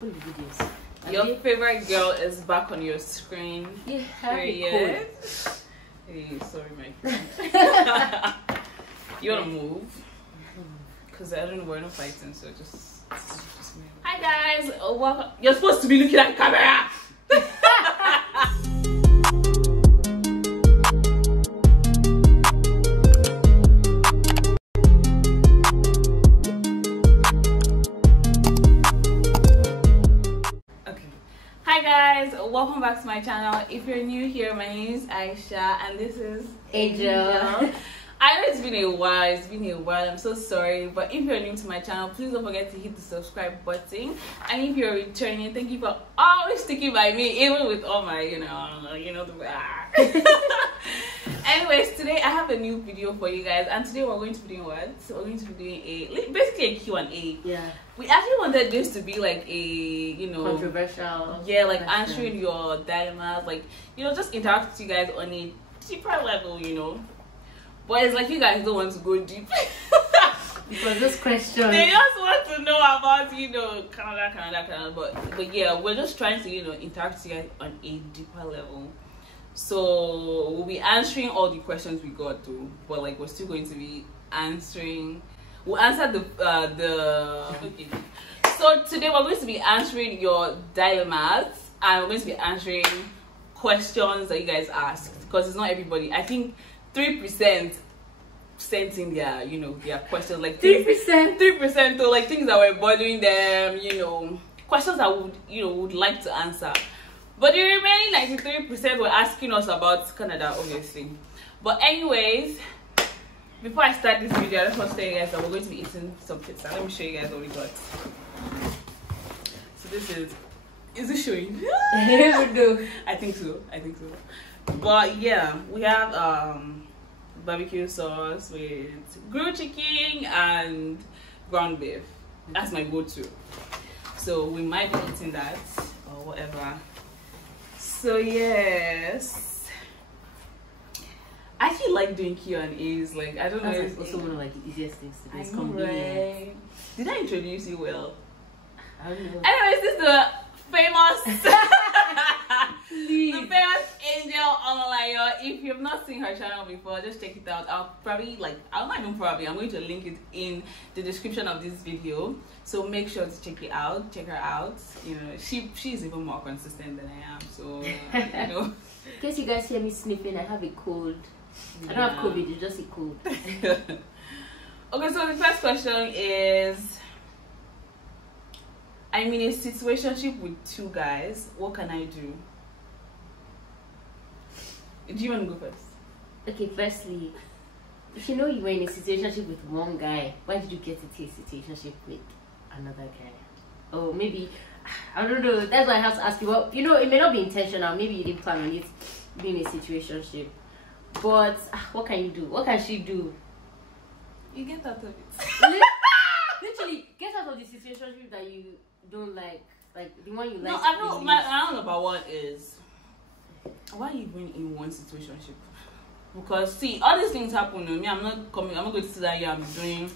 Videos. Your favorite girl is back on your screen. Yeah, Hey, sorry, my friend. You wanna move? Cause I don't know, we're not fighting, so just move. Hi guys, welcome. You're supposed to be looking at the camera. Hi guys, welcome back to my channel. If you're new here, my name is Aisha and this is Angel. I know it's been a while, I'm so sorry, but if you're new to my channel, please don't forget to hit the subscribe button. And if you're returning, thank you for always sticking by me, even with all my Anyways, today I have a new video for you guys, and today we're going to be doing what? We're going to be doing basically a Q&A. Yeah. We actually wanted this to be like a, controversial. Yeah, like question. answering your dilemmas, like, just interact with you guys on a deeper level, But it's like you guys don't want to go deep. Because this question, they just want to know about, Canada. But yeah, we're just trying to, interact with you guys on a deeper level. So we'll be answering all the questions we got to, but like we're still going to be answering. We'll answer the okay. So today we're going to be answering your dilemmas, and we're going to be answering questions that you guys asked, because it's not everybody. I think 3% sent in their their questions, like 3%, so like things that were bothering them, questions that would like to answer. But the remaining 93% were asking us about Canada, obviously. But anyways, before I start this video, I just want to tell you guys that we're going to be eating some pizza. Let me show you guys what we got. So this is it showing? I think so. But yeah, we have barbecue sauce with grilled chicken and ground beef. That's my go-to. So we might be eating that or whatever. So yes, I actually like doing Q&As. Like, I don't know. That's also one of the easiest things to do. It's convenient. Right? Did I introduce you well? I don't know. Anyways, this is the famous, the famous Angel Omalayo. If you've not seen her channel before, just check it out. I'm going to link it in the description of this video. So make sure to check it out. Check her out. She's even more consistent than I am. So In case you guys hear me sniffing, I have a cold. I don't have COVID. It's just a cold. Okay, so the first question is, I'm in a situationship with two guys. What can I do? Do you want to go first? Okay, firstly, if you know you were in a situationship with one guy, why did you get into a situationship with another guy? Or maybe, I don't know, that's why I have to ask you. Well, it may not be intentional. Maybe you didn't plan on it being a situationship. But what can you do? What can she do? You get out of it. Literally, get out of the situationship that you don't like the one you like. No, I know. My number one is, why are you even in one situationship? Because see, all these things happen to me. I'm not going to sit down here. I'm doing.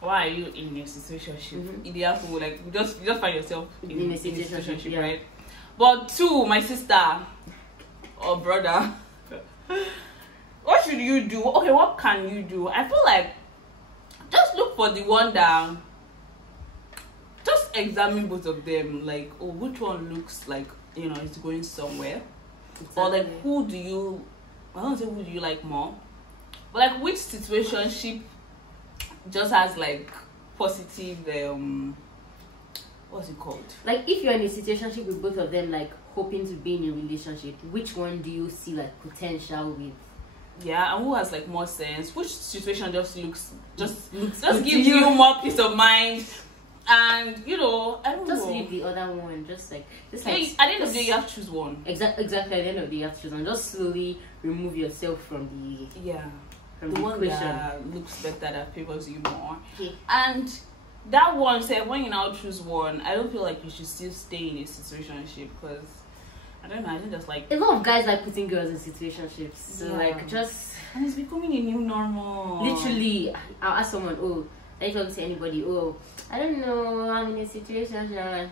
Why are you in a situationship? It happen like you just find yourself in a situationship, yeah. Right? But two, my sister or brother, what should you do? Okay, what can you do? I feel like just look for the one that. Just examine both of them. Like, oh, which one looks like it's going somewhere. Exactly. Or like, I don't say who do you like more, but like which situationship just has like positive what's it called? Like, if you're in a situationship with both of them, like hoping to be in a relationship, which one do you see like potential with? Yeah, and who has like more sense? Which situation just gives you more peace of mind? And I don't just know. leave the other one. Just like at the end of the day, you have to choose one. Exactly. At the end of the day, you have to choose one. Just slowly remove yourself from the the one equation. That looks better, that favors you more. Okay. And that one said, when you now choose one, I don't feel like you should still stay in a situationship, because I don't know. I think just like a lot of guys like putting girls in situationships. So and it's becoming a new normal. Literally, I'll ask someone, I don't talk to anybody. I don't know, I'm in a situation.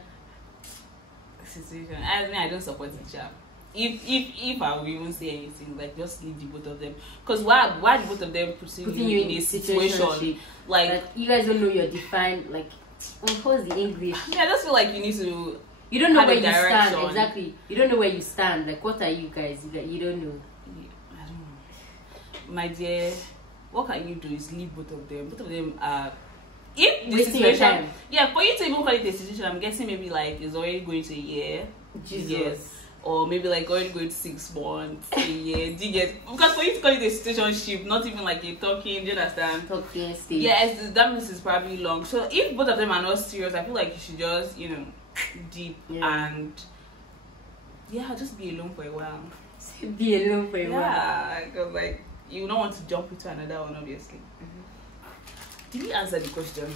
situation. I don't support each other. If I will even say anything, like just leave the both of them. Because why the both of them putting you in a situation like you guys don't know your defined like what's the English? Yeah, I just feel like you need to. You don't know where you stand exactly. You don't know where you stand. Like what are you guys? You don't know. I don't know, my dear. What can you do is leave both of them. Both of them are. If the situation, yeah, for you to even call it a situation, I'm guessing maybe like it's already going to a year. Jesus. Yes. Or maybe like already going to 6 months, a year. Do you get? Because for you to call it a situationship, not even like a talking, do you understand? Talking stage. Yeah, that means it's probably long. So if both of them are not serious, I feel like you should just, deep and just be alone for a while. Be alone for a while. Yeah, because like you don't want to jump into another one, obviously. Did you answer the question?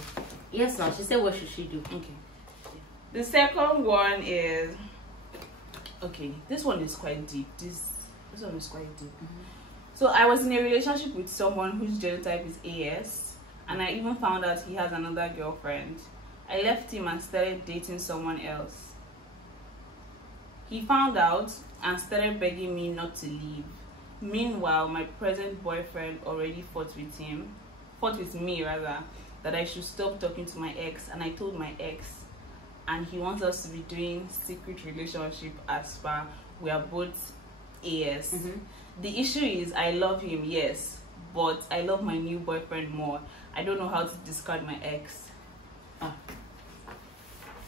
Yes, ma'am. She said, what should she do? Okay. The second one is. Okay, this one is quite deep. This one is quite deep. So I was in a relationship with someone whose genotype is AS, and I even found out he has another girlfriend. I left him and started dating someone else. He found out and started begging me not to leave. Meanwhile, my present boyfriend already fought with me rather, that I should stop talking to my ex, and I told my ex. And he wants us to be doing secret relationship as far we are both AS. The issue is I love him, yes, but I love my new boyfriend more. I don't know how to discard my ex.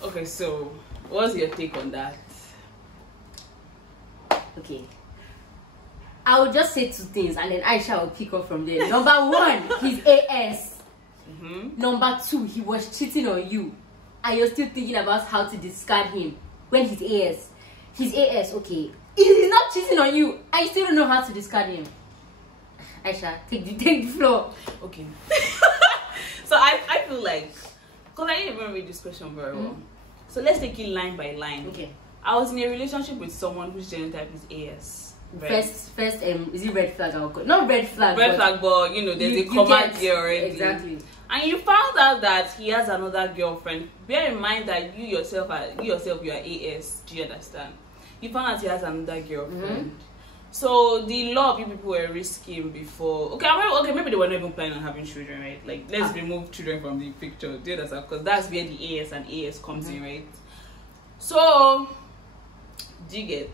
Okay, so what's your take on that? Okay, I will just say 2 things and then Aisha will pick up from there. Number 1, he's AS. Number 2, he was cheating on you. And you're still thinking about how to discard him when he's AS. He's AS, okay. He's not cheating on you, and you still don't know how to discard him. Aisha, take the floor. Okay. So I feel like, because I didn't even read this question very well. So let's take it line by line. Okay. I was in a relationship with someone whose genotype is AS. Right? First, is it red flag or not red flag? Red flag, but there's a command here already. Exactly. And you found out that he has another girlfriend. Bear in mind that you yourself you are AS. Do you understand? You found out he has another girlfriend. So the love you people were risking before. Okay, maybe they were not even planning on having children, right? Like let's remove children from the picture. Do you understand? Because that's where the AS and AS comes in, right? So do you get?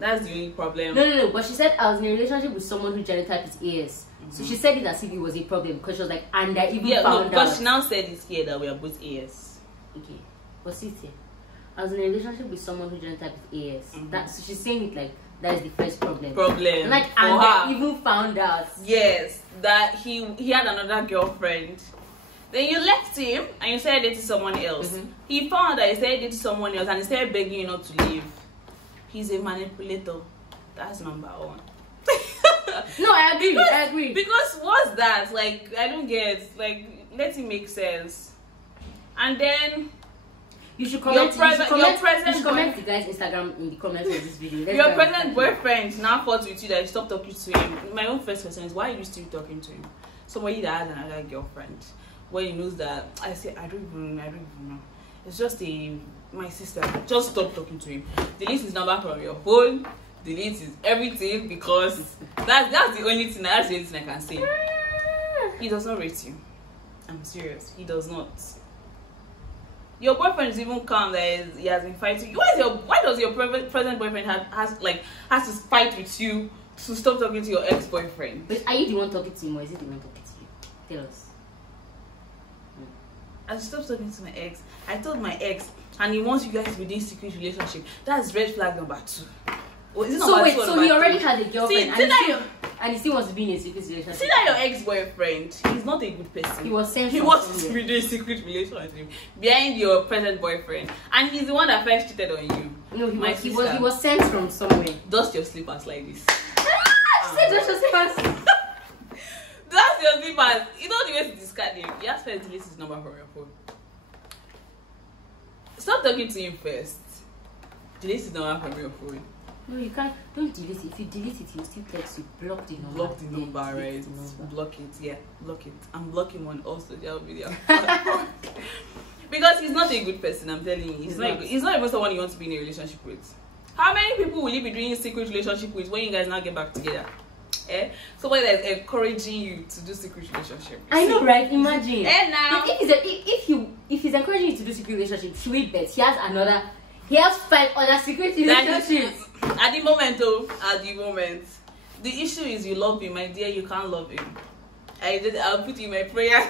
That's the only problem. No. But she said I was in a relationship with someone whose genotype is AS. So she said it as if it was a problem because she was like, and I even found out. Because she now said it's here that we are both AS. Okay, but see here, I was in a relationship with someone whose genotype is AS. So she's saying it like that is the first problem. Like, and I even found out. Yes, that he had another girlfriend. Then you left him and you started dating someone else. He found that he started dating someone else and he started begging you not to leave. He's a manipulator. That's number 1. No, I agree. Because what's that? Like, I don't get. Like, let it make sense. And then you should comment. You should comment the guy's Instagram in the comments of this video. Your present boyfriend now fought with you that you stopped talking to him. My own first question is, why are you still talking to him? Somebody that has another girlfriend, when he knows that. I say I don't even know. It's just my sister. Just stop talking to him. Delete his number from your phone. Delete his everything, because that's the only thing I can say. He does not rate you. I'm serious. He does not. Your boyfriend is even calm that he has been fighting. Why does your present boyfriend has to fight with you to stop talking to your ex-boyfriend? But are you the one talking to him or is he the one talking to you? Tell us. I stopped talking to my ex. I told my ex, and he wants you guys to be in secret relationship. That's red flag number 2. So wait, so he already had a girlfriend and he still wants to be in a secret relationship. See that your ex-boyfriend, he's not a good person. He was sent. He wants to be doing secret relationship behind your present boyfriend, and he's the one that first cheated on you. No, he was sent from somewhere. Dust your slippers like this. She said dust your slippers. Dust your slippers. You know the way to discard him. You have to delete his number from your phone. Stop talking to him first. Delete his number from your phone. No, you can't. Don't delete it. If you delete it, he'll still text you. Block the number. Block the number, right? Block it. Yeah, block it. I'm blocking on all social media. Because he's not a good person, I'm telling you. He's not even someone you want to be in a relationship with. How many people will you be doing a secret relationship with when you guys now get back together? Somebody that's encouraging you to do secret relationship. I know, right? Imagine. Now, if he's encouraging you to do secret relationship, should we bet he has 5 other secret relationships? At the moment, the issue is you love him, my dear. You can't love him. I'll put in my prayers.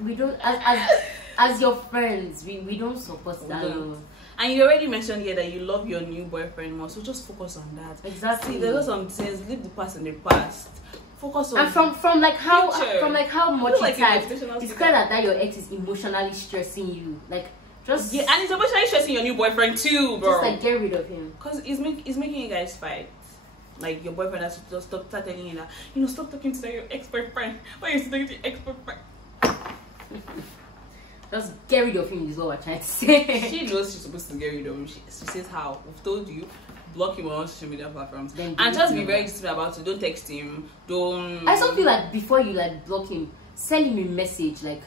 We don't, as your friends, we don't support that love. And you already mentioned here that you love your new boyfriend more, so just focus on that. Exactly. See, there's some things, leave the past in the past. Focus on. And from like how much like you type, it's clear that your ex is emotionally stressing you. Like just and it's emotionally stressing your new boyfriend too, bro. Just like get rid of him. Cause it's making you guys fight. Like your boyfriend has to just start telling you that stop talking to your ex-boyfriend. Why are you talking to your ex-boyfriend? Just get rid of him is what we're trying to say. She knows she's supposed to get rid of him. She says how. We've told you, block him on all social media platforms. And just be very disciplined about it. Don't text him. Don't. I also feel like before you like block him, send him a message. Like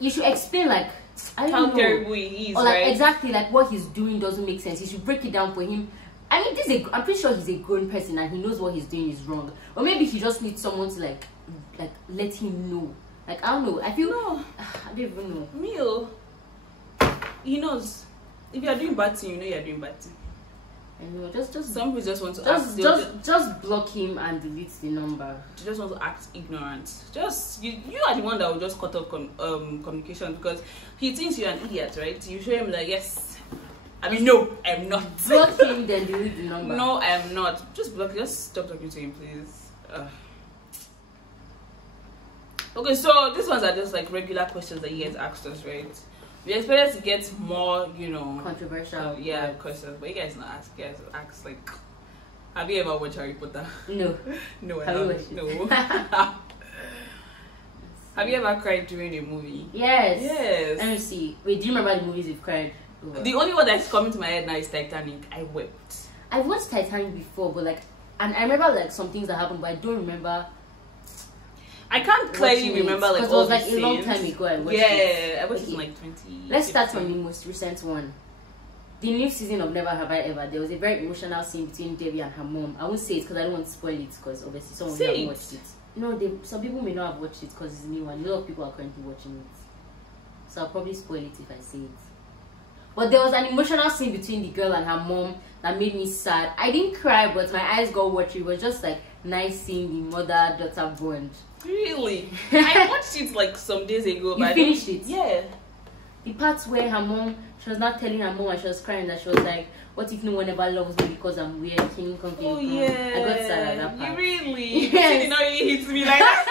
you should explain like I don't know. How terrible he is, or like right? exactly like what he's doing doesn't make sense. You should break it down for him. I mean, I'm pretty sure he's a grown person and he knows what he's doing is wrong. Or maybe he just needs someone to like let him know. Like I don't know. I feel no. I don't even know. Mio, he knows. If you are doing bad thing, you know you are doing bad thing. I know. Just some people just want to just block him and delete the number. They just want to act ignorant. Just you are the one that will just cut off communication because he thinks you're an idiot, right? You show him like yes. I mean no, I'm not. Block him then delete the number. No, I'm not. Just block. Just stop talking to him, please. Okay, so these ones are just like regular questions that you guys asked us, right? We expected to get more, controversial questions, but you guys not ask. You guys ask like, have you ever watched Harry Potter? No. No, I haven't. No. Have you ever cried during a movie? Yes. Yes. Let me see. Wait, do you remember the movies you've cried over? The only one that's coming to my head now is Titanic. I wept. I've watched Titanic before, but and I remember like some things that happened, but I don't remember. I can't clearly remember like all it was like the a long scenes. time ago. I watched I watched it in like 20. Let's start from the most recent one. The new season of Never Have I Ever. There was a very emotional scene between Debbie and her mom. I won't say it because I don't want to spoil it because obviously someone will have watched it. No, some people may not have watched it because it's new and a lot of people are currently watching it. So I'll probably spoil it if I say it. But there was an emotional scene between the girl and her mom that made me sad. I didn't cry, but my eyes got watery. It was just like nice seeing the mother-daughter bond. Really? I watched it like some days ago. You finished it? Yeah. The parts where her mom, she was not telling her mom and she was crying that she was like, what if no one ever loves me because I'm weird? Oh yeah. I got sad at that part. You really? Yes. This did not really hit me like that.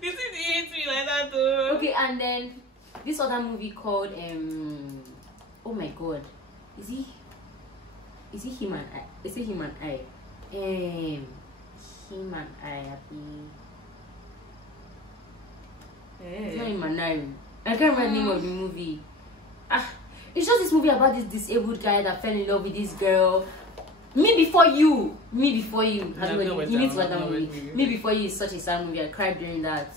This didn't hit me like that though. Okay, and then this other movie called oh my god. Is he him and I? Is it him and I? Him and I happy. It's not in my name. I can't remember the name of the movie. It's just this movie about this disabled guy that fell in love with this girl. Me Before You. You need to watch that movie. Me Before You is such a sad movie. I cried during that.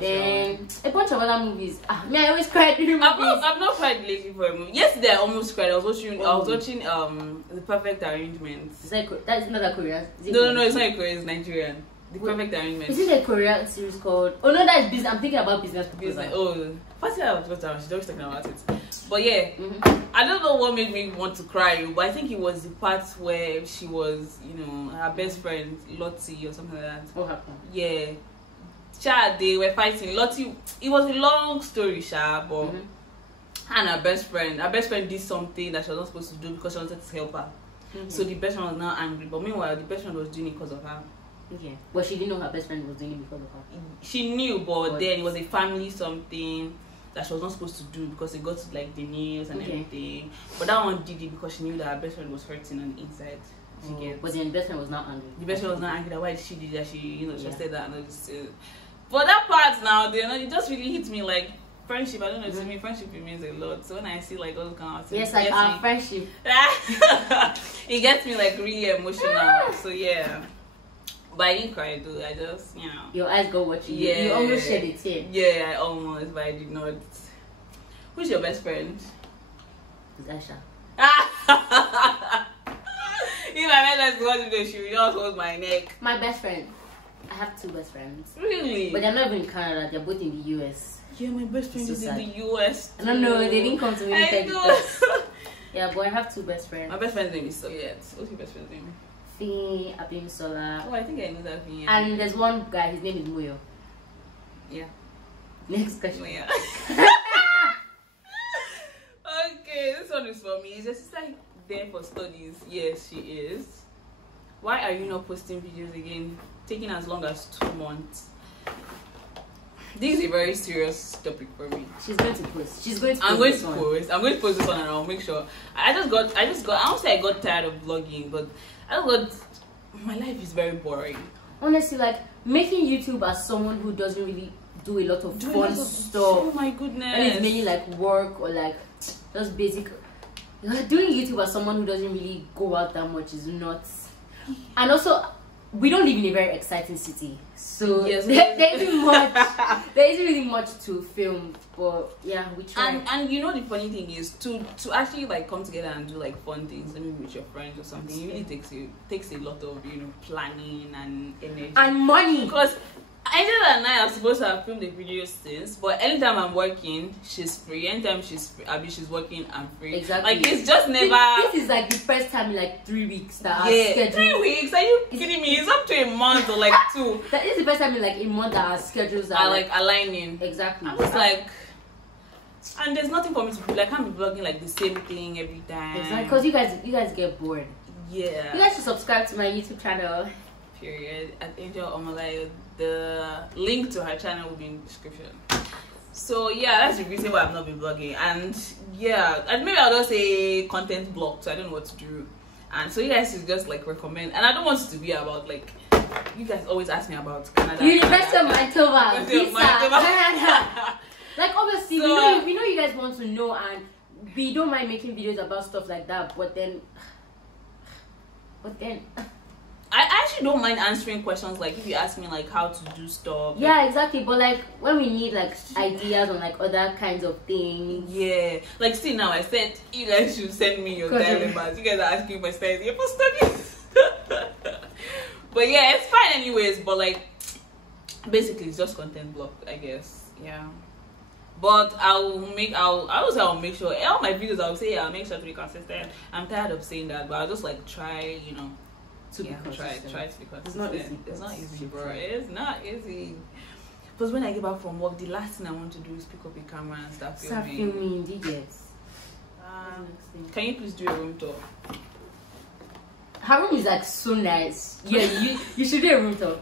Then a bunch of other movies. I always cried during movies. I've not cried lately for a movie. Yesterday I almost cried. I was watching The Perfect Arrangement. That's not a Korean. No, it's not a Korean. It's Nigerian. The Perfect Arrangement. Is it a Korean series called? Oh no, that is business. I'm thinking about business. First thing I was she's always talking about it. But yeah, I don't know what made me want to cry, but I think it was the part where she was, her best friend Lottie or something like that. What happened? Yeah, they were fighting. Lottie. It was a long story, but and her best friend did something that she was not supposed to do because she wanted to help her. So the best friend was now angry, but meanwhile the best friend was doing it because of her. Okay. But she didn't know her best friend was doing it because of her. She knew, but then it was a family something that she was not supposed to do because it got to like the news and everything. But that one did it because she knew that her best friend was hurting on the inside. But then the best friend was not angry. The best friend was not angry that why did she do that? She said that and all this. But that part now, it just really hits me like friendship. I don't know, to me friendship means a lot. So when I see like all those kind of things, yes, like our friendship, it gets me like really emotional. So yeah. But I didn't cry though. I just, Your eyes go watching. Yeah. You almost shed a tear. Yeah, I almost, but I did not. Who's your best friend? It's Aisha. If my best friend goes to she will just hold my neck. My best friend. I have 2 best friends. Really? But they're not even in Canada. They're both in the US. Yeah, my best friend So is sad. in the US. I don't know. They didn't come to me. I know. Yeah, but I have 2 best friends. My best friend's name is Soviet. What's your best friend's name? Fee, Abim Sola. Oh, I think I know that thing. Yeah. And there's one guy. His name is Moyo. Yeah. Next question. Oh, yeah. Okay, this one is for me. Is your sister there for studies? Yes, she is. Why are you not posting videos again? Taking as long as 2 months. This is a very serious topic for me. She's going to post. She's going to post. I'm going to post this one and I'll make sure. I don't say I got tired of vlogging, but my life is very boring. Honestly, like making YouTube as someone who doesn't really do a lot of fun stuff. Oh my goodness. And it's mainly like work or like just basic. Like doing YouTube as someone who doesn't really go out that much is not. And also, we don't live in a very exciting city, so yes, there isn't much. There isn't really much to film, but yeah, we try. And you know the funny thing is to actually like come together and do like fun things, maybe with your friends or something. It really takes a lot of planning and energy and money. Because Angela and I are supposed to have filmed the video since, but anytime I'm working, she's free. Anytime she's working, I'm free. Exactly. Like it's just never. This is like the first time in like 3 weeks that our Yeah, schedules. 3 weeks? Are you kidding me? It's up to a month or like 2. That is the first time in like a month that our schedules are like aligning. Exactly. I was like, and there's nothing for me to do. Like I can't be vlogging like the same thing every time. Exactly, because you guys get bored. Yeah. You guys should subscribe to my YouTube channel. Period. At Angel Omalai, the link to her channel will be in the description. So yeah, that's the reason why I've not been vlogging. And yeah, and maybe I'll just say content block, so I don't know what to do. And so you guys should just like recommend. And I don't want it to be about like you guys always ask me about Canada. University of Manitoba, visa, Manitoba. Canada. Like obviously So, we know you guys want to know, and we don't mind making videos about stuff like that. But then I actually don't mind answering questions like if you ask me like how to do stuff. Yeah, exactly. But like when we need like ideas on like other kinds of things. Yeah, like see now I said you guys should send me your dilemmas. You guys are asking my studies here for studies. But yeah, it's fine anyways. But like basically it's just content block, I guess. Yeah. But I'll make sure all my videos I'll say I'll make sure to be consistent. I'm tired of saying that, but I'll just like try, To be consistent. try to be consistent. It's not easy. It's not easy, bro. It's not easy. Because when I get back from work, the last thing I want to do is pick up a camera and start filming. Digits. Can you please do a room tour? Her room is like so nice. Yeah, you should do a room tour.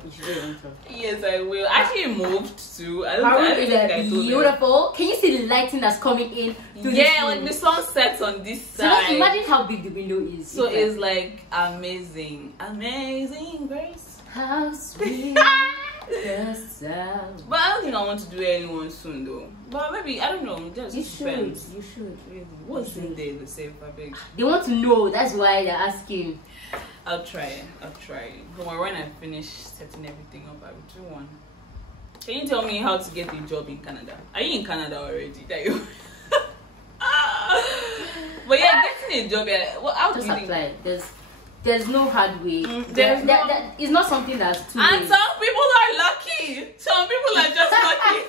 Yes, I will. I actually moved too. Her room is like beautiful. Can you see the lighting that's coming in? Yeah, like the sun sets on this side. So just imagine how big the window is. So it's like amazing, grace. How sweet the sound. But I don't think I want to do anyone soon though. But maybe I don't know. Just You depends. should. Really? What's in there? The safe, I beg. They want to know. That's why they're asking. I'll try. But when I finish setting everything up, I will do one. Can you tell me how to get a job in Canada? Are you in Canada already? But yeah, getting a job. Yeah. Well, how do you apply. There's no hard way. It's not something that's too. And some people are lucky. Some people are just lucky.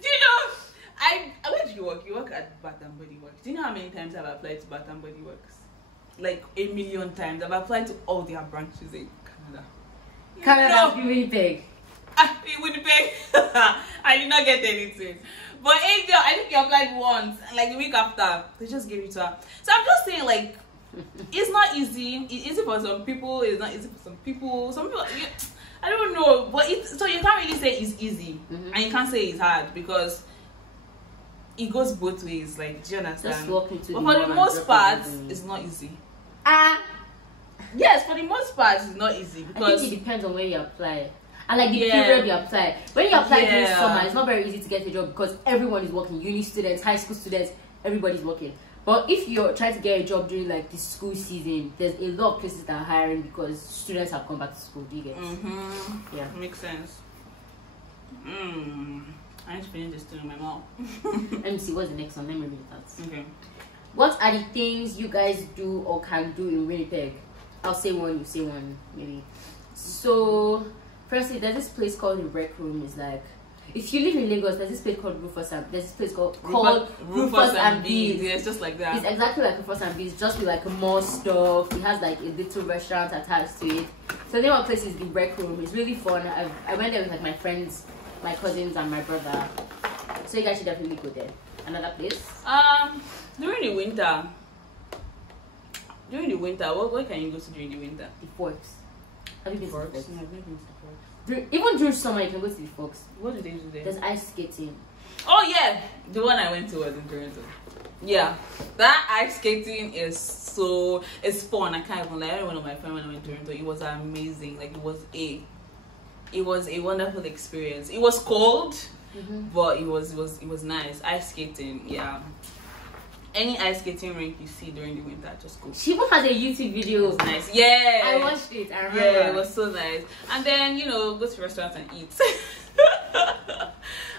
Do you know? Where do you work? You work at Bath and Body Works. Do you know how many times I've applied to Bath and Body Works? Like 1 million times. I've applied to all their branches in Canada. Winnipeg. In Winnipeg. I did not get anything. But Angel, I think you applied once, like a week after. They just gave it to her. So I'm just saying, like, it's not easy. It's easy for some people. It's not easy for some people. Some people, I don't know. But so you can't really say it's easy, and you can't say it's hard because it goes both ways. Like, do you understand? Just walk into but for the most part, it's not easy. Yes, for the most part, it's not easy because I think it depends on where you apply. And like the period you apply. When you apply during summer, it's not very easy to get a job because everyone is working. Uni students, high school students, everybody's working. But if you're trying to get a job during like the school season, there's a lot of places that are hiring because students have come back to school. Do you get? Yeah, makes sense. I need to finish this thing in my mouth. Let me see what's the next one. Let me read that. Okay. What are the things you guys do or can do in Winnipeg? I'll say one, you say one, maybe. So, firstly, there's this place called the Rec Room. It's like, if you live in Lagos, there's this place called Rufus and Bees. Yeah, it's just like that. It's exactly like Rufus and Bees, just with like more stuff. It has like a little restaurant attached to it. So the name of the place is the Rec Room. It's really fun. I went there with like my friends, my cousins, and my brother. So you guys should definitely go there. Another place? During the winter. What can you go to during the winter? The Forks. Have you been to the Forks? No, I've never been to the Forks. Even during summer, you can go to the Forks. What do they do there? There's ice skating. Oh yeah, the one I went to was in Toronto. Yeah, that ice skating is it's fun. I can't even lie. I went with my friend when I went to Toronto. It was amazing. Like it was a wonderful experience. It was cold, but it was nice. Ice skating, yeah. Any ice skating rink you see during the winter, just go. She even has a YouTube video. It was nice. Yeah. I watched it. I remember. Yeah, it was so nice. And then, go to restaurants and eat.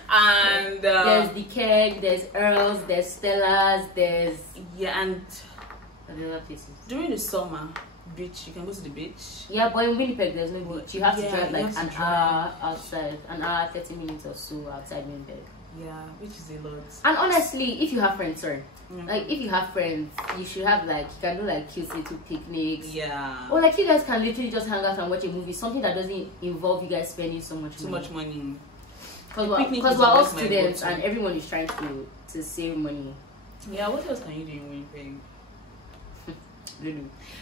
And there's the Keg, there's Earl's, there's Stella's, there's and other places. During the summer, beach, you can go to the beach. Yeah, but in Winnipeg there's no beach. You have to drive like an hour outside, an hour 30 minutes or so outside Winnipeg. Yeah, which is a lot. And honestly, if you have friends, like if you have friends, you should have like, you can do like cute little picnics. Yeah. Or like you guys can literally just hang out and watch a movie, something that doesn't involve you guys spending so much money. Because we're all students and everyone is trying to save money. Yeah, what else can you do in Winnipeg?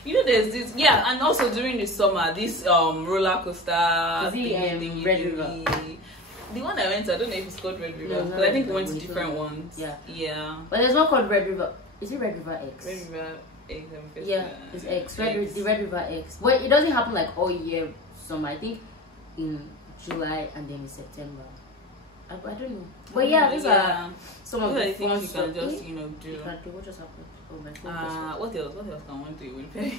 There's this, and also during the summer, this roller coaster Red River. The one I went to, I don't know if it's called Red River, but I think we went to different ones. Yeah. But there's one called Red River. Is it Red River X? Red River X. Yeah, it's X. The Red River X. But it doesn't happen like all year summer. I think in July and then in September. I don't know. But yeah, these are some of the things you fun can just do. What just happened? Oh, my phone. What else can one do in Winnipeg?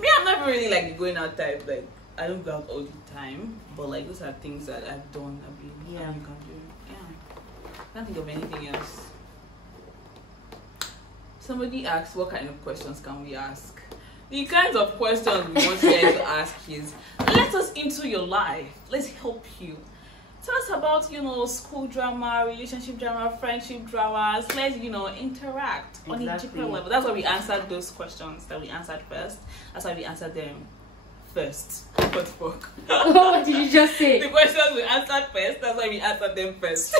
Me, I'm not really like going out type. Like, I don't go out all the time, but like those are things that I've done. You can do. Yeah, can't think of anything else. Somebody asked, what kind of questions can we ask? The kinds of questions we want you guys to ask is, let us into your life. Let's help you. Tell us about, school drama, relationship drama, friendship dramas. Let's, interact on a deeper level. That's why we answered those questions that we answered first. That's why we answered them first. What the fuck? What did you just say? The questions we answered first. That's why we answered them first.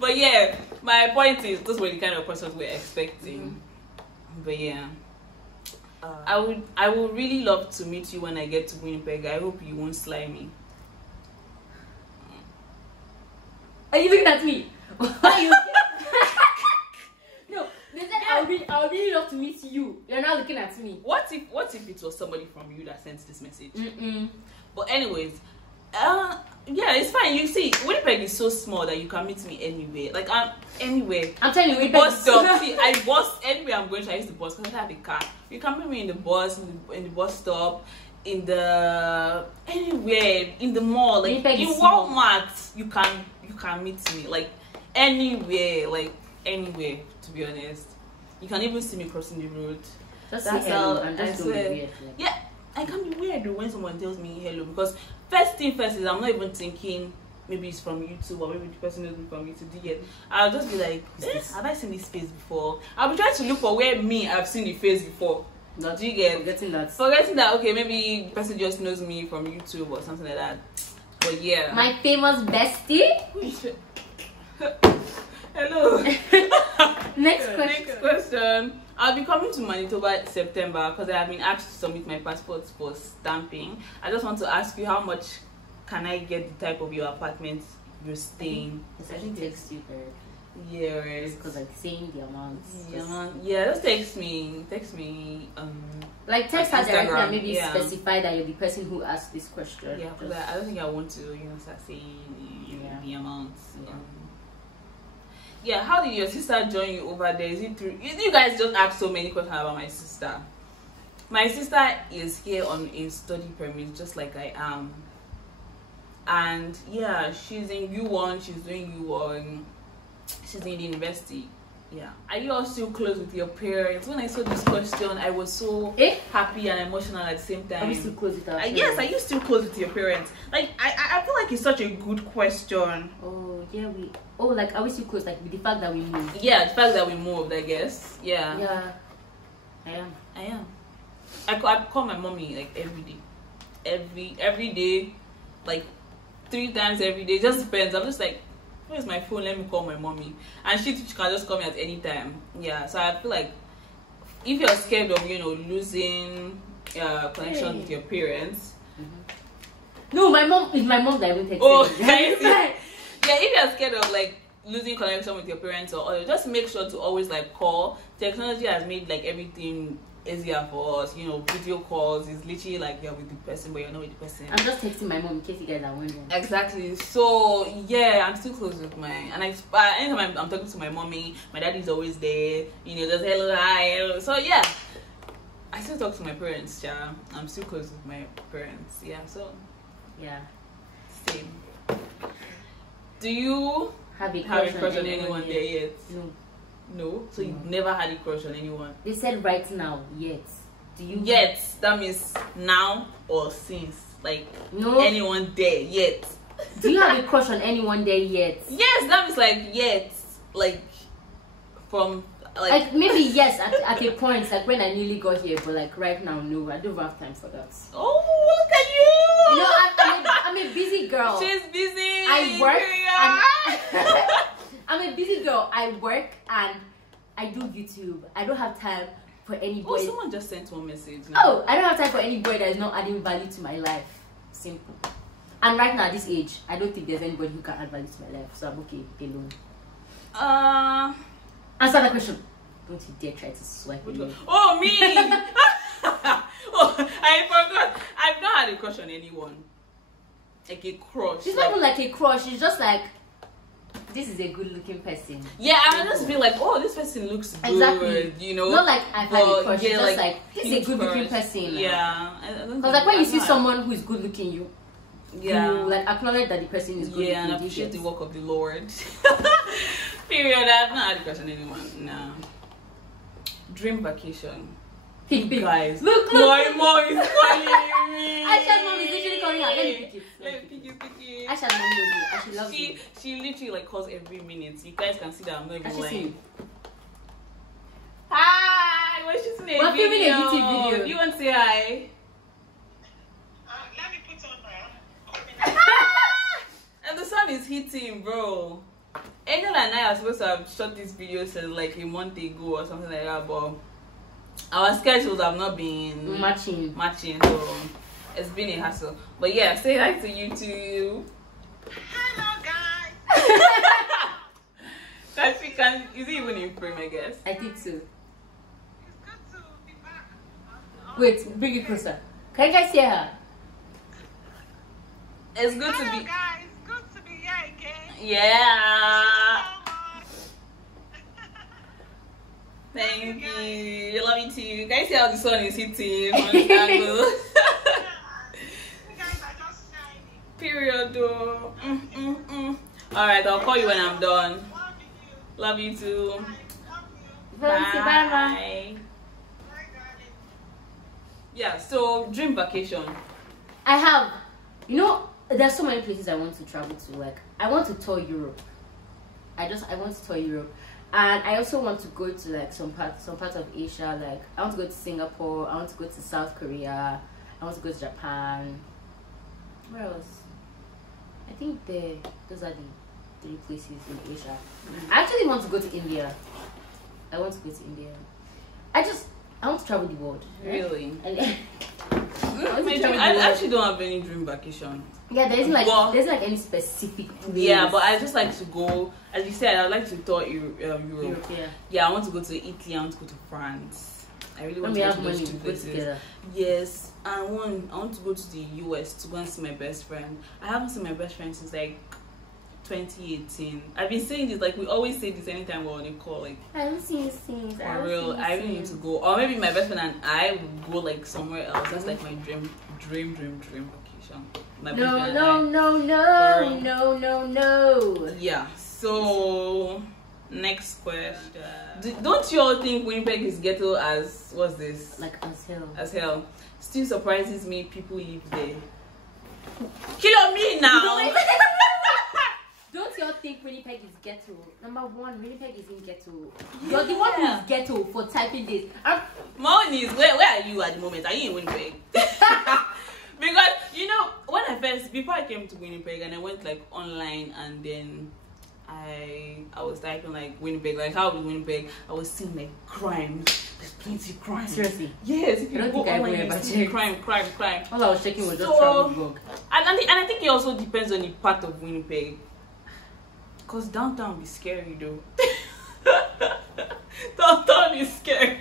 But yeah, my point is, those were the kind of questions we're expecting. But yeah. I would really love to meet you when I get to Winnipeg. I hope you won't slime me. Are you looking at me? No, they said I would really love to meet you. You're not looking at me. What if it was somebody from you that sent this message? But anyways, yeah, it's fine. You see, Winnipeg is so small that you can meet me anywhere. Like anywhere. I'm telling you, Winnipeg. Bus stop. See, I bus anywhere I'm going to. I use the bus because I have a car. You can meet me in the bus, in the bus stop, in the anywhere, in the mall, like in Walmart. You can meet me like anywhere, to be honest. You can even see me crossing the road. That's how I swear. Weird, yeah, I can be weird when someone tells me hello, because first thing first is I'm not even thinking maybe it's from YouTube or maybe the person knows me from YouTube. I'll just be like, have I seen this face before? I'll be trying to look for where I've seen the face before. Do you get forgetting that okay, maybe the person just knows me from YouTube or something like that. But yeah, my famous bestie. Hello. Next question. I'll be coming to Manitoba in September because I have been asked to submit my passport for stamping. I just want to ask you, how much can I get the type of your apartment you're staying? I think text you there. Yeah, right. Because like saying the amounts. Yeah, just text me. Like text her directly and maybe specify that you're the person who asked this question. Yeah, because I don't think I want to, start saying the amounts. Yeah, how did your sister join you over there? Is it through you guys just ask so many questions about my sister? My sister is here on a study permit, just like I am. and yeah, she's in U1. She's doing U1. She's in university. Yeah. Are you all still close with your parents? When I saw this question, I was so happy and emotional at the same time. Are you still close with our parents? Yes, are you still close with your parents? Like, I feel like it's such a good question. Oh, yeah, like, are we still close? Like, with the fact that we moved? Yeah, the fact that we moved, I guess. Yeah. Yeah. I am. I call my mommy, like, every day. Every day. Like, 3 times every day. It just depends. I'm just like, where's my phone? Let me call my mommy. And she can just call me at any time. Yeah, so I feel like if you're scared of, losing connection with your parents. No, it's my mom that will text me. Oh, yeah, if you're scared of like losing connection with your parents or just make sure to always like call. Technology has made like everything easier for us. Video calls is literally like you're with the person but you're not with the person. I'm just texting my mom in case you guys are wondering. Exactly. So yeah, I'm still close with anytime I'm talking to my mommy, my daddy's always there. Just hello, hi, hello. So yeah, I still talk to my parents. Yeah, I'm still close with my parents. Yeah. So yeah, same. Do you have a crush on anyone there yet? No? So you've never had a crush on anyone? They said right now, yet. Do you? Yet, that means now or since. Like, no. Anyone there yet. Do you have a crush on anyone there yet? Yes, that means like yet. Like, from... Like maybe yes, at a point, like when I newly got here, but like right now, no, I don't have time for that. Oh, look at you! I'm a busy girl. She's busy. I work. I'm a busy girl. I work and I do YouTube. I don't have time for any boy. Oh, someone just sent one message. Oh, I don't have time for any boy that is not adding value to my life. Simple. And right now at this age, I don't think there's anybody who can add value to my life. So I'm okay alone. Answer the question. Don't you dare try to swipe me. Oh, me! Oh, I forgot. I've not had a crush on anyone. Like a crush. She's not even like a crush. She's just like, this is a good-looking person. Yeah, I just feel like, oh, this person looks good. Exactly. Not like I've had a crush. Yeah, just like this is a good-looking person. Yeah. Because like when you see someone who is good-looking, you like acknowledge that the person is good. Yeah, and appreciate the work of the Lord. Period. I've not had a crush on anyone. No. Dream vacation. Big. Guys, look. My mom is calling me. Aisha's mom is literally calling her. Let me pick it. Aisha's mom knows me. And she loves me. She literally like calls every minute. You guys can see that I'm not even lying. Hi, we're shooting a filming a YouTube video. Do you want to say hi? Let me put on my. And the sun is hitting, bro. Angel and I are supposed to have shot this video since like a month ago or something like that, but our schedules have not been matching, so it's been a hassle. But yeah, say hi to YouTube. Hello, guys. That she can. Is it even in frame? I guess. I think so. It's good to be back. Wait, bring it closer. Can you guys hear her? It's good Hello, to be. guys. Good to be here again. Yeah. Thank you. Love you too. You guys see how the sun is hitting on the angle. You guys are just shining. Period though. Alright, I'll call you when I'm done. Love you. Love you too. Love you. Bye. Bye, darling. Yeah, so dream vacation. I have. There's so many places I want to travel to. Like, I want to tour Europe. I want to tour Europe. And I also want to go to like some parts of Asia. Like I want to go to Singapore. I want to go to South Korea. I want to go to Japan. Where else? I think those are the 3 places in Asia. I actually want to go to India. I want to go to India. I want to travel the world. Really? I I actually don't have any dream vacation. Yeah, there's like any specific place. Yeah, but I just like to go. As you said, I'd like to tour Europe. Yeah, I want to go to Italy. I want to go to France. I really want to go to those 2 places. Yes, I want to go to the US to go and see my best friend. I haven't seen my best friend since like 2018. I've been saying this, like we always say this anytime we're on a call. Like I haven't seen you since. For real, I really need to go. Or maybe my best friend and I will go like somewhere else. That's like my dream vacation. Sure. My No, boyfriend no, and no, no, Girl. no, no, no. Yeah. So next question. Don't you all think Winnipeg is ghetto as what's this? Like as hell. As hell. Still surprises me people live there. Kill me now. Don't y'all think Winnipeg is ghetto? Number one, Winnipeg isn't ghetto. You're the one who's ghetto for typing this. Mine is where are you at the moment? Are you in Winnipeg? Because you know when before I came to Winnipeg and I went like online and then I was typing like Winnipeg, like how was Winnipeg? I was seeing like crime. There's plenty of crime. Seriously? Yes. If I you don't go think I online, will you ever see check. crime. All I was checking was just So- travel blog. And I think it also depends on the part of Winnipeg. Cause downtown be scary though. Downtown is scary.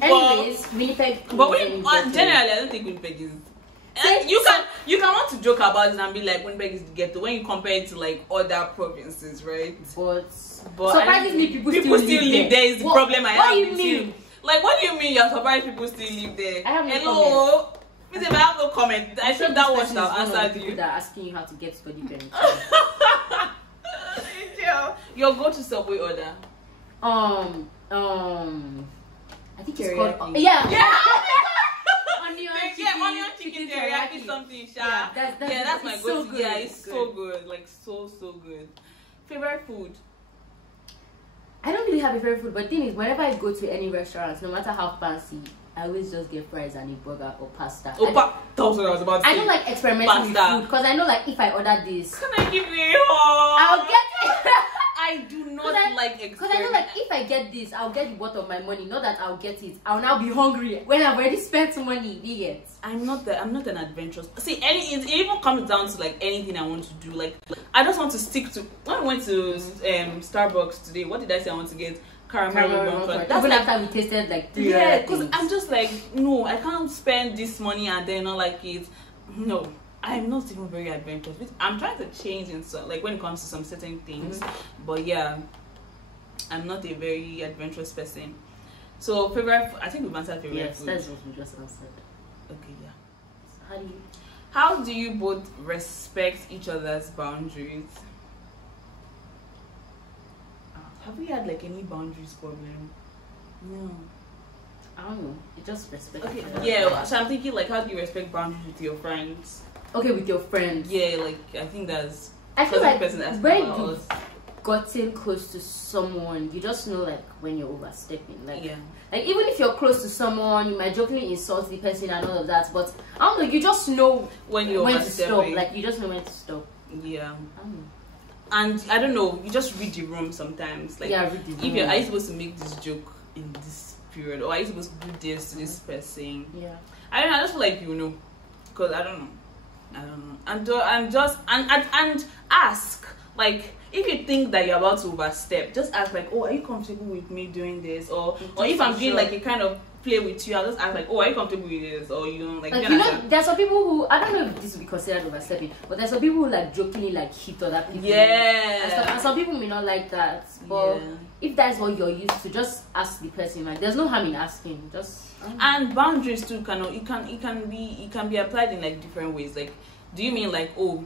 Anyways, Winnipeg. But isn't generally, ghetto. I don't think Winnipeg is. Say- You can want to joke about it and be like Winnipeg is the ghetto when you compare it to like other provinces, right? But I surprisingly, think people still live there. is the problem I have What do you with mean? you. Like, what do you mean you're surprised people still live there? I have no Hello? Means if I have no comment. I think that was now answered people you. that are asking you how to get study permit. Your go-to Subway order. I think it's Teriyaki. called yeah. Onion chicken teriyaki something. Yeah, That's my it's so go-to. good. Yeah, it's so good. Like so good. Favorite food? I don't really have a favorite food, but the thing is, whenever I go to any restaurants, no matter how fancy, I always just get fries and a burger or pasta. That was what I was about to say. I don't like experimenting with Pasta. food because I know, like, if I order this, Can I give you a hug? I'll get it. I do not like Because I know, like, if I get this, I'll get worth of my money. Not that I'll get it. I'll now be hungry when I've already spent money. You get? I'm not an adventurous. See, it even comes down to like anything I want to do. Like, I just want to stick to. When I went to Starbucks today, what did I say I want to get? Caramel. That's Even like, after we tasted like 3 yeah, other because things. I'm just like, no, I can't spend this money and then not like it. No, I'm not even very adventurous. I'm trying to change in so like when it comes to some certain things, but yeah, I'm not a very adventurous person. So favorite, I think we've answered favorite Yes, food. that's what we just answered. Okay, yeah. How do you? How do you both respect each other's boundaries? Have we had like any boundaries problem? No. I don't know. It just respect. Okay, each other. yeah. So I'm thinking like, how do you respect boundaries with your friends? Okay, with your friends. Yeah, like I think that's. I feel Because like the person asked when about you've us. gotten close to someone, you just know like when you're overstepping. Like, Yeah. like even if you're close to someone, you might jokingly insult the person and all of that. But I don't know. You just know When you're when to stop. overstepping. Like you just know when to stop. Yeah. I don't know. And I don't know, you just read the room sometimes. Like, Yeah, read the if room. you're, are you supposed to make this joke in this period, or are you supposed to do this to this person? Yeah. I don't know. I just feel like you know, because I don't know. And ask, like, if you think that you're about to overstep, just ask like, oh, are you comfortable with me doing this? Or if I'm doing like a kind of play with you, I'll just ask like, oh, are you comfortable with this? Or you know, like Like, you know, there's some people who, I don't know if this would be considered overstepping, but there's some people who like jokingly like hit other people. yeah. And some people may not like that. But Yeah. if that's what you're used to, just ask the person. Like, there's no harm in asking. Just And boundaries too it can be applied in like different ways. Like, do you mean like, oh,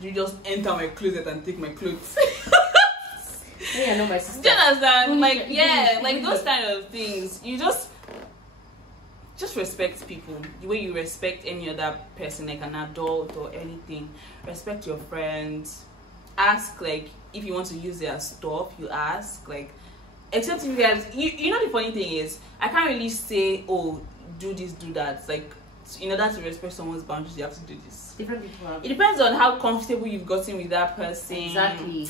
you just enter my closet and take my clothes? yeah, I know my sister. Do you understand? Like, Even- yeah, even- like even those the- kind of things. You just respect people the way you respect any other person, like an adult or anything. Respect your friends. Ask, like, if you want to use their stuff, you ask, like, except if you guys, you know, the funny thing is, I can't really say, oh, do this, do that. Like, in order to respect someone's boundaries, you have to do this. Different people have. It depends on how comfortable you've gotten with that person. Exactly.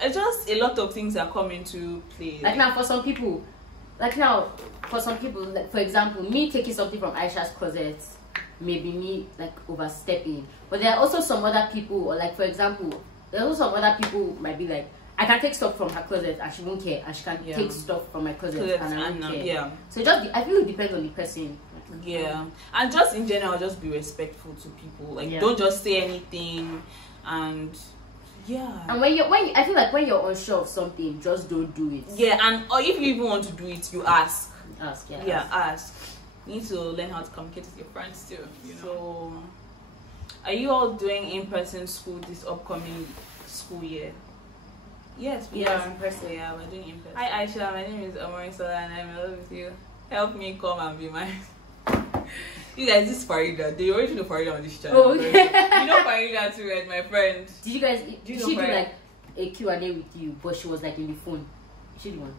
It's just a lot of things that come into play. Like now, for some people, like for example, me taking something from Aisha's closet, maybe me like overstepping. But there are also some other people, or like for example, there are also some other people might be like, I can take stuff from her closet and she won't care, and she can take stuff from my closet and I won't care. Yeah. So I feel it depends on the person. Yeah, and just in general, just be respectful to people. Like, don't just say anything, and yeah. And I feel like when you're unsure of something, just don't do it. Yeah, and or if you even want to do it, you ask. Ask, Yeah, ask. You need to learn how to communicate with your friends too. So, are you all doing in-person school this upcoming school year? Yes, we are in person. Yeah, we're doing in person. Hi Aisha, my name is Omarisola and I'm in love with you. Help me come and be mine. You guys, this is Farida. They already know Farida on this channel. Oh, okay. You know Farida too, right, my friend? Did you guys? Do she do like a Q&A with you, but she was like in the phone? She the one?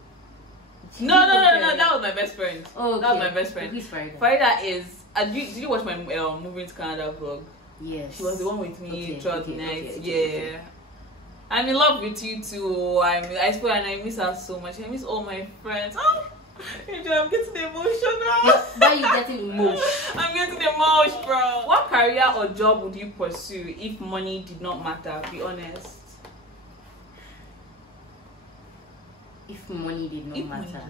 No. That was my best friend. Oh, okay. That was my best friend. Who's Farida? Farida is. Did you watch my moving to Canada vlog? Yes. She was the one with me throughout the night. Okay. I'm in love with you too. I swear, and I miss her so much. I miss all my friends. Oh, I'm getting emotional. Why are you getting emotional? I'm getting emotional, bro. What career or job would you pursue if money did not matter? Be honest. If money did not matter.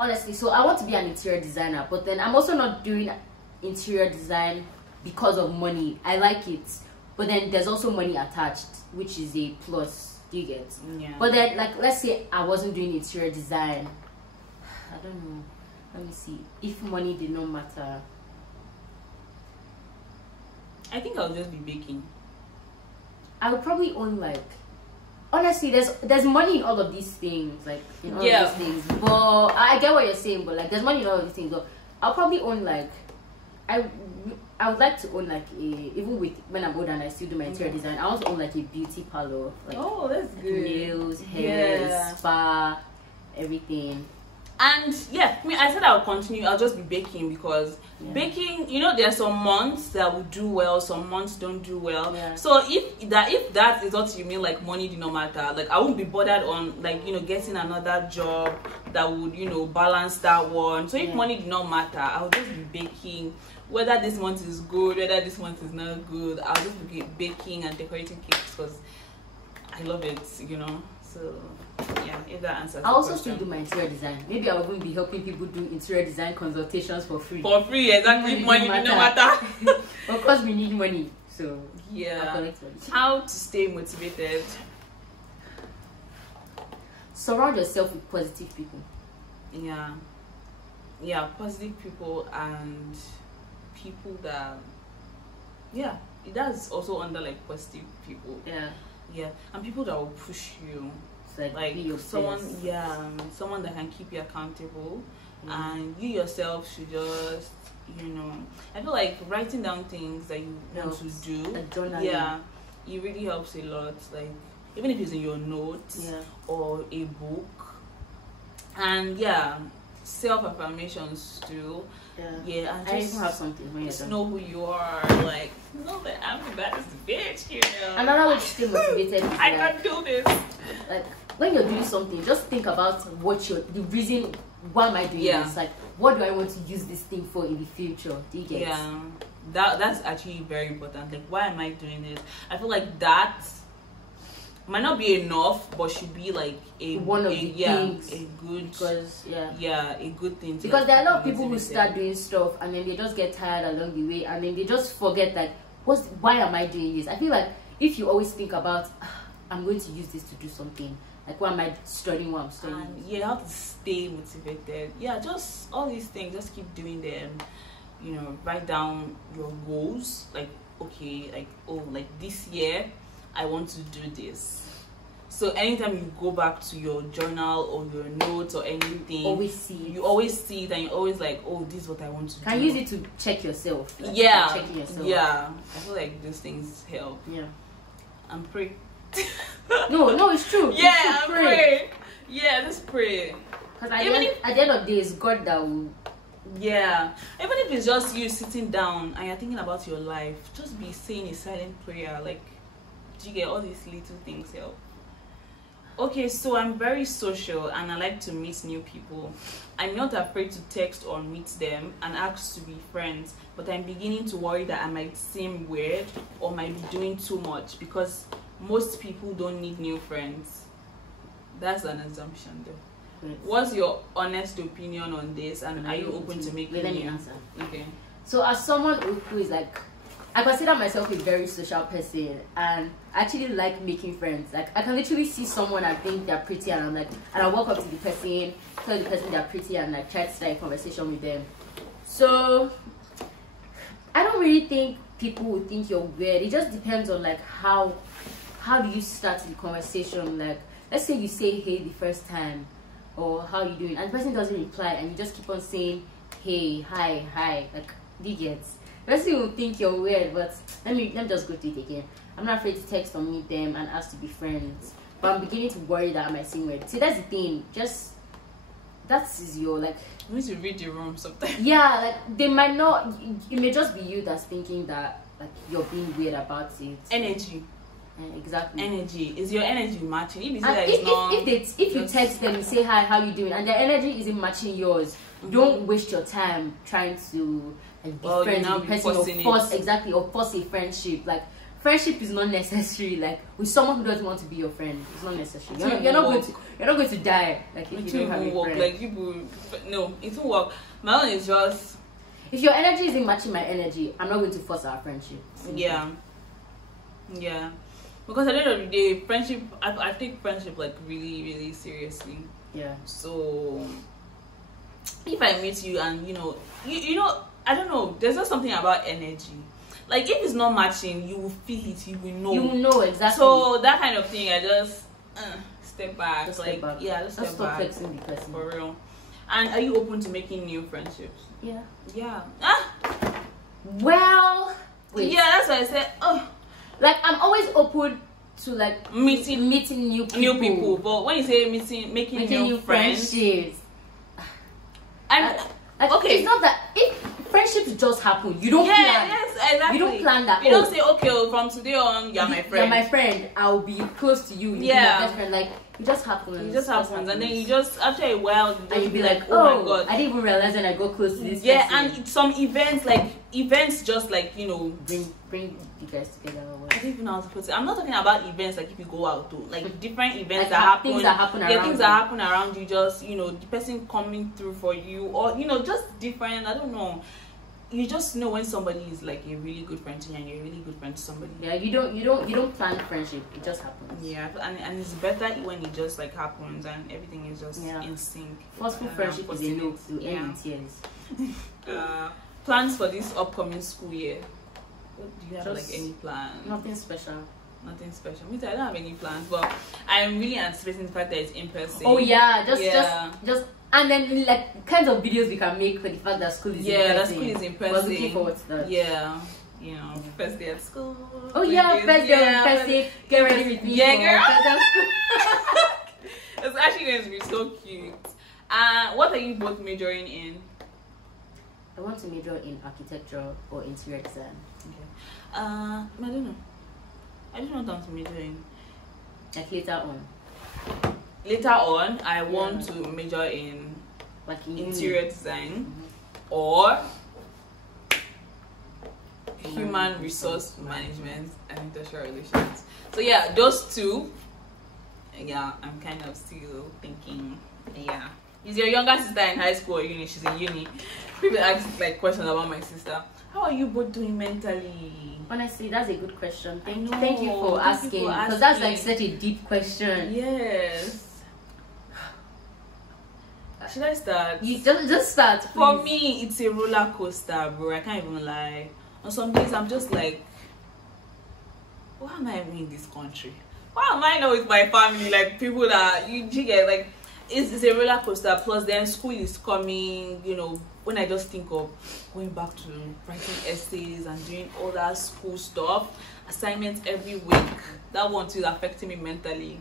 Honestly, so I want to be an interior designer, but then I'm also not doing interior design because of money. I like it, but then there's also money attached, which is a plus. Do you get? Yeah. But then, like, let's say I wasn't doing interior design. I don't know. Let me see. If money did not matter, I think I'll just be baking. I would probably own, like, honestly, there's money in all of these things, like in all of these things. But I get what you're saying, but like there's money in all of these things. So I'll probably own, like, I would like to own, like, even with when I'm older and I still do my interior design, I want to own like a beauty parlor, like, oh, that's good. Nails, hair, spa, everything. And yeah, I mean, I said I'll continue. I'll just be baking because baking, you know, there are some months that will do well, some months don't do well. Yeah. So if that is what you mean, like money did not matter, like I won't be bothered on, like, you know, getting another job that would, you know, balance that one. So if money did not matter, I'll just be baking. Whether this month is good, whether this month is not good, I'll just be baking and decorating cakes because I love it, you know. So yeah, if that answers. I also still do my interior design. Maybe I will even be helping people do interior design consultations for free. For free, exactly. If money did not matter. Of course, we need money. So yeah. How to stay motivated? Surround yourself with positive people. Yeah, positive people and people that that's also under like positive people. Yeah, and people that will push you, like someone that can keep you accountable, and you yourself should just, you know, I feel like writing down things that you want to do, it really helps a lot. Like even if it's in your notes or a book, and self-affirmations too. And I just even have something when you're know who you are, like know that I'm the baddest bitch, you know. Another way to stay motivated is I can do this. Like when you're doing something, just think about the reason why am I doing this? Like what do I want to use this thing for in the future? Do you get? That's actually very important. Like why am I doing this? I feel like that might not be enough, but should be like a good thing. Because there are a lot of people who start doing stuff and then they just get tired along the way, and then they just forget, like, why am I doing this? I feel like if you always think about, I'm going to use this to do something, like why am I studying what I'm studying? And you have to stay motivated. Just all these things, just keep doing them. You know, write down your goals. Like like this year I want to do this. So anytime you go back to your journal or your notes or anything, you always see it, and you always like, oh, this is what I want to do. Can use it to check yourself. Like, checking yourself. I feel like those things help. And pray. no, it's true. Pray. Just pray. Because at the end of the day, it's God that will. Even if it's just you sitting down and you're thinking about your life, just be saying a silent prayer. Like, do you get all these little things help? Okay, so I'm very social and I like to meet new people. I'm not afraid to text or meet them and ask to be friends, but I'm beginning to worry that I might seem weird or might be doing too much because most people don't need new friends. That's an assumption though. What's your honest opinion on this, and are you open to making Let me answer. Okay. So as someone who is like I consider myself a very social person, and I actually like making friends. Like, I can literally see someone and think they're pretty, and I'm like, and I walk up to the person, tell the person they're pretty, and like try to start a conversation with them. So I don't really think people would think you're weird. It just depends on like how do you start the conversation. Like, let's say you say hey the first time, or how you doing, and the person doesn't reply, and you just keep on saying hey, hi, like, idiots. The person will think you're weird. But let me just go through it again. I'm not afraid to text or meet them and ask to be friends, but I'm beginning to worry that I might seem weird. See, that's the thing. Just that's your like. You need to read the room sometimes. Yeah, like they might not. It may just be you that's thinking that like you're being weird about it. Energy. Exactly. Energy. Is your energy matching? If you say And that it's not, if you text them and say hi, how you doing, and their energy isn't matching yours, don't waste your time trying to like be friends with the person or force a friendship. Like, friendship is not necessary. Like, with someone who doesn't want to be your friend, it's not necessary. You're not going to die. Like, if you don't have a friend. Like, people, no, it won't work. My own is just, if your energy isn't matching my energy, I'm not going to force our friendship. yeah. Because at the end of the day, friendship, I take friendship like really, really seriously. Yeah. So if I meet you and you know, I don't know, there's just something about energy. Like, if it's not matching, you will feel it, you will know. You will know, exactly. So that kind of thing, I just step back. Just like, step back. yeah, just step stop back. flexing the person. For real. And are you open to making new friendships? Yeah. Yeah. Well, wait. Yeah, that's why I said, like, I'm always open to like meeting new people. But when you say making new friendships, like, okay, it's not that if friendships just happen, you don't plan. Yes, exactly. You don't plan that. You don't say, okay, from today on, you're my friend. You're my friend. I'll be close to you. You'll be my best friend. Like, it just happens. It just happens, and then you just after a while, and you'll be like, oh my god, I didn't even realize when I go close to this. Yeah, person. and some events just like, you know, bring you guys together. I don't even know how to put it. I'm not talking about events like if you go out to like different events like that happen. Things that happen around. Things that happen around you. Just, you know, the person coming through for you, or you know, just different. I don't know. You just know when somebody is like a really good friend to you and you're a really good friend to somebody. Yeah, you don't plan friendship. It just happens. Yeah, and it's better when it just like happens and everything is just in sync. Forceful friendship is a no to end in tears. Plans for this upcoming school year? Do you have Just like any plans? Nothing special. Nothing special. Me too, I don't have any plans, but I'm really anticipating the fact that it's in person. Oh yeah, just and then like kinds of videos we can make for the fact that school is in person. That school is in person. We're looking forward to that. Yeah. You know, first day at school. Oh yeah, first day on person. Get ready with me. Yeah, girl. First day of school. It's actually going to be so cute. What are you both majoring in? I want to major in architecture or interior design. Okay. I don't know. I don't know what I want to major in. Like later on. Later on, I want to major in like in interior design or human resource management and industrial relations. So yeah, those two. Yeah, I'm kind of still thinking. Yeah. Is your younger sister in high school or uni? She's in uni. People ask like questions about my sister. How are you both doing mentally? Honestly, that's a good question. Thank you for asking, because that's like such a deep question. Yes. Should I start? You just start. Please. For me, it's a roller coaster, bro. I can't even lie. On some days, I'm just like, why am I even in this country? Why am I not with my family? Like people that you get like. It's a roller coaster. Plus, then school is coming. You know, when I just think of going back to writing essays and doing all that school stuff, assignments every week, that one too is affecting me mentally.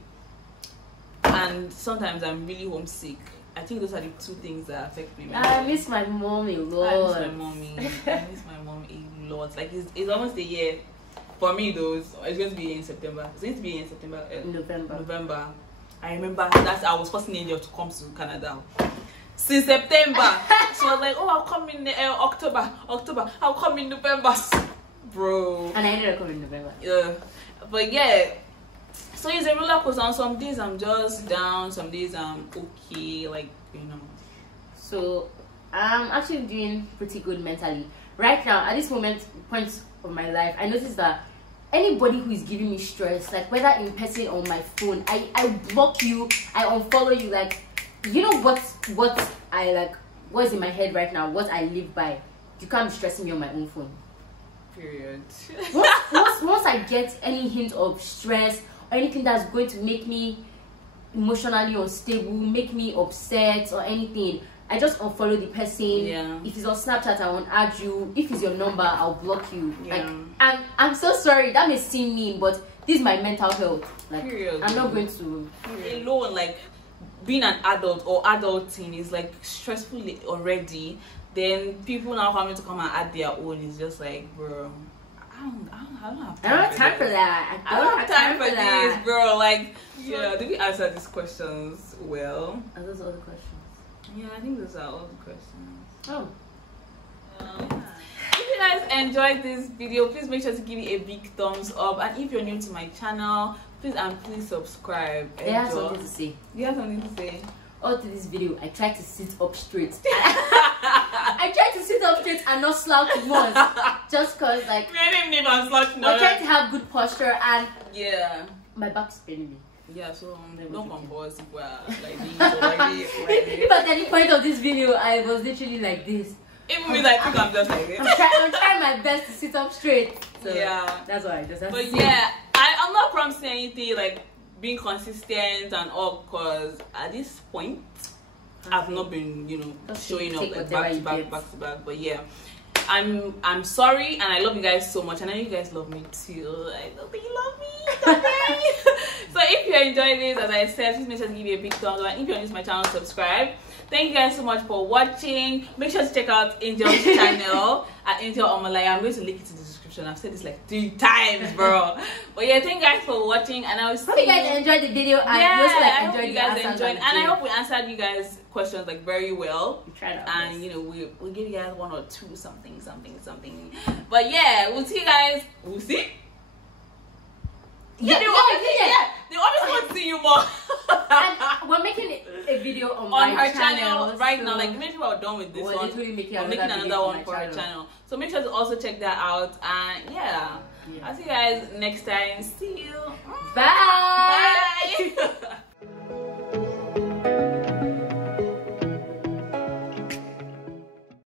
And sometimes I'm really homesick. I think those are the two things that affect me mentally. I miss my mom a lot. I miss my mommy. I miss my mom a lot. Like it's almost a year for me. Though it's going to be in September. It's going to be in September. November. I remember that I was first in India to come to Canada. Since September, she was like, "Oh, I'll come in October. I'll come in November, bro." And I ended up coming in November. Yeah, but yeah. So it's a roller coaster. On some days I'm just down. Some days I'm okay. Like, you know. So I'm actually doing pretty good mentally right now. At this point of my life, I noticed that anybody who is giving me stress, like whether in person or on my phone, I block you, I unfollow you. Like, you know what I like, what's in my head right now, what I live by. You can't be stressing me on my own phone. Period. once I get any hint of stress or anything that's going to make me emotionally unstable, make me upset or anything, I just unfollow the person. Yeah. If it's on Snapchat, I won't add you. If it's your number, I'll block you. Yeah. Like, I'm so sorry, that may seem mean, but this is my mental health. Like, Period. I'm not going to. Alone, like being an adult or adulting is like stressful already. Then people now coming to come and add their own is just like, bro, I don't have time for that. I don't have time for this, bro. Like, yeah, did we answer these questions well? Are those all the questions? Yeah, I think those are all the questions. Oh. If you guys enjoyed this video, please make sure to give it a big thumbs up. And if you're new to my channel, please subscribe. I have something to say. You have something to say? All to this video, I tried to sit up straight. I tried to sit up straight and not slouch once. Just cause like we're trying to have good posture and yeah, my back's paining me. Yeah, so don't compose like this already. If at any point of this video I was literally like this. Even me, like, I'm just like this. I'm trying my best to sit up straight. So yeah, that's why I just have to say. Yeah, I'm not promising anything like being consistent and all, because at this point I've not been, you know, showing up like back to back. But yeah, I'm sorry, and I love you guys so much, and I know you guys love me too. I know that you love me. Okay. So if you enjoyed this, as I said, please make sure to give me a big thumbs up, and if you're new to my channel, subscribe. Thank you guys so much for watching. Make sure to check out Angel's channel at Angel Omalaya. I'm going to link it in the description. I've said this like 3 times, bro. But yeah, thank you guys for watching, and I will see you. Hope you guys enjoyed the video, and I hope you guys enjoyed, and I hope we answered you guys questions like very well. We tried our and best. You know, we'll give you guys 1 or 2 something. But yeah, we'll see you guys. We'll see. Yeah. They always want to see you more. And we're making a video on her channel right now. Like, make sure we're done with this one. We're making another one for her channel. So make sure to also check that out. And yeah. I'll see you guys next time. See you. Bye.